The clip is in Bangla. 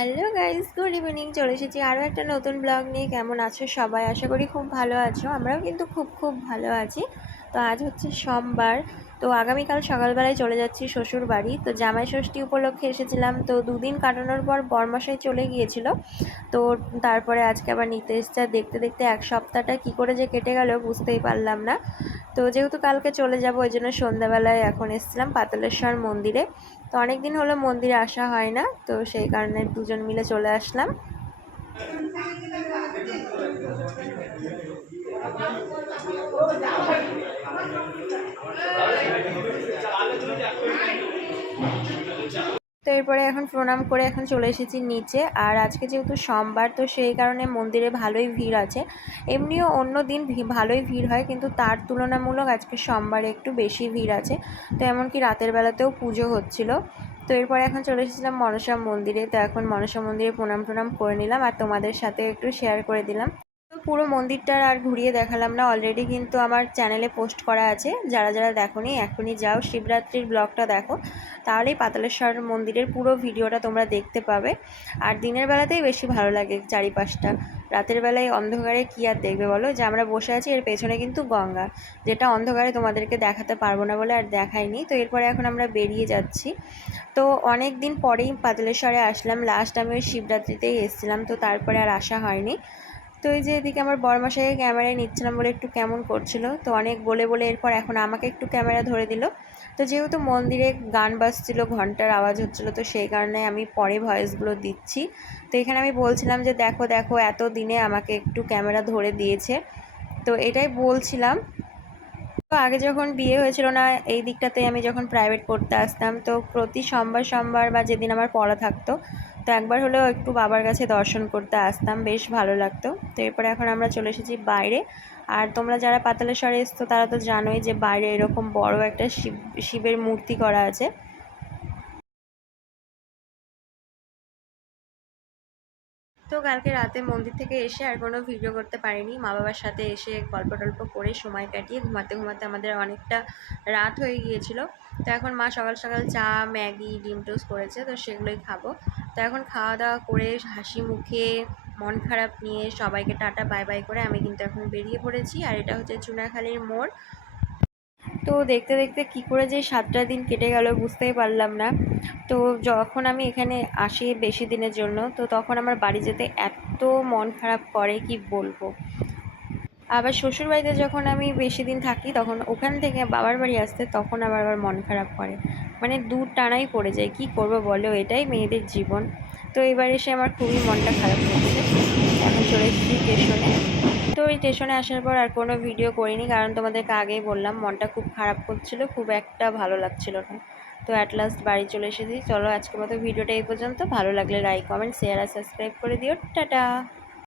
হ্যালো গাইজ গুড ইভিনিং, চলে এসেছি আরও একটা নতুন ব্লগ নিয়ে। কেমন আছো সবাই? আশা করি খুব ভালো আছো, আমরাও কিন্তু খুব খুব ভালো আছি। তো আজ হচ্ছে সোমবার। তো আগামীকাল সকালবেলায় চলে যাচ্ছি শ্বশুর বাড়ি। তো জামাই ষষ্ঠী উপলক্ষে এসেছিলাম। তো দুদিন কাটানোর পর বরমাসায় চলে গিয়েছিল। তো তারপরে আজকে আবার নিতে এসছে। দেখতে দেখতে এক সপ্তাহটা কি করে যে কেটে গেল বুঝতেই পারলাম না। তো যেহেতু কালকে চলে যাব, ওই জন্য সন্ধ্যাবেলায় এখন এসেছিলাম পাতলেশ্বর মন্দিরে। তো অনেক দিন হলো মন্দিরে আসা হয় না। তো সেই কারণে দুজন মিলে চলে আসলাম। এরপরে এখন প্রণাম করে এখন চলে এসেছি নিচে। আর আজকে যেহেতু সোমবার, তো সেই কারণে মন্দিরে ভালোই ভিড় আছে। এমনিও অন্য দিন ভালোই ভিড় হয়, কিন্তু তার তুলনামূলক আজকে সোমবারে একটু বেশি ভিড় আছে। তো এমনকি রাতের বেলাতেও পুজো হচ্ছিল। তো এরপরে এখন চলে এসেছিলাম মনসা মন্দিরে। তো এখন মনসা মন্দিরে প্রণাম প্রণাম করে নিলাম। আর তোমাদের সাথে একটু শেয়ার করে দিলাম। পুরো মন্দিরটার আর ঘুরিয়ে দেখালাম না। অলরেডি কিন্তু আমার চ্যানেলে পোস্ট করা আছে। যারা যারা দেখোনি, এখনই যাও। শিবরাত্রির ব্লগটা দেখো। তাহলেই পাতালেশ্বর মন্দিরের পুরো ভিডিওটা তোমরা দেখতে পাবে। আর দিনের বেলাতেই বেশি ভালো লাগে চারিপাশটা। রাতের বেলায় অন্ধকারে কী আর দেখবে বলো? যে আমরা বসে আছি, এর পেছনে কিন্তু গঙ্গা। যেটা অন্ধকারে তোমাদেরকে দেখাতে পারব না বলে আর দেখাইনি। তো এরপরে এখন আমরা বেরিয়ে যাচ্ছি। তো অনেক দিন পরেই পাতালেশ্বরে আসলাম। লাস্ট আমি ওই শিবরাত্রিতেই এসেছিলাম। তো তারপরে আর আসা হয়নি। তো এই যে এদিকে আমার বরমাসাকে ক্যামেরায় নিচ্ছিলাম বলে একটু কেমন করছিল, তো অনেক বলে বলে এরপর এখন আমাকে একটু ক্যামেরা ধরে দিল। তো যেহেতু মন্দিরে গান বাজছিল, ঘণ্টার আওয়াজ হচ্ছিল, তো সেই কারণে আমি পরে ভয়েসগুলো দিচ্ছি। তো এখানে আমি বলছিলাম যে, দেখো দেখো, এত দিনে আমাকে একটু ক্যামেরা ধরে দিয়েছে। তো এটাই বলছিলাম। তো আগে যখন বিয়ে হয়েছিল না, এই দিকটাতে আমি যখন প্রাইভেট পড়তে আসতাম, তো প্রতি সোমবার সোমবার বা যেদিন আমার পড়া থাকতো তো একবার হলেও একটু বাবার কাছে দর্শন করতে আসতাম, বেশ ভালো লাগতো। তো এরপরে এখন আমরা চলে এসেছি বাইরে। আর তোমরা যারা পাতালেশ্বরে এসতো তারা তো জানোই যে বাইরে এরকম বড় একটা শিব, শিবের মূর্তি করা আছে। তো কালকে রাতে মন্দির থেকে এসে আর কোনো ভিডিও করতে পারিনি। মা বাবার সাথে এসে গল্প টল্প করে সময় কাটিয়ে ঘুমাতে ঘুমাতে আমাদের অনেকটা রাত হয়ে গিয়েছিল। তো এখন মা সকাল সকাল চা, ম্যাগি, ডিম টোস্ট করেছে, তো সেগুলোই খাব। তো এখন খাওয়া দাওয়া করে হাসি মুখে, মন খারাপ নিয়ে সবাইকে টাটা, বাই বাই করে আমি কিন্তু এখন বেরিয়ে পড়েছি। আর এটা হচ্ছে চুনাখালির মোড়। তো দেখতে দেখতে কি করে যে সাতটা দিন কেটে গেল বুঝতেই পারলাম না। তো যখন আমি এখানে আসি বেশি দিনের জন্য, তো তখন আমার বাড়ি যেতে এত মন খারাপ করে, কি বলব? আবার শ্বশুরবাড়িতে যখন আমি বেশি দিন থাকি, তখন ওখান থেকে বাবার বাড়ি আসতে তখন আবার আবার মন খারাপ করে। মানে দূর টানাই পড়ে যায়, কি করব বলো? এটাই মেয়েদের জীবন। তো এবার এসে আমার খুবই মনটা খারাপ হচ্ছে এখন চলে এসেছি তো ওই স্টেশনে আসার পর আর কোনো ভিডিও করিনি। কারণ তোমাদেরকে আগেই বললাম, মনটা খুব খারাপ করছিল, খুব একটা ভালো লাগছিল না। তো অ্যাট লাস্ট বাড়ি চলে এসেছি। চলো আজকের মতো ভিডিওটা এই পর্যন্ত। ভালো লাগলে লাইক কমেন্ট শেয়ার আর সাবস্ক্রাইব করে দিও। টাটা!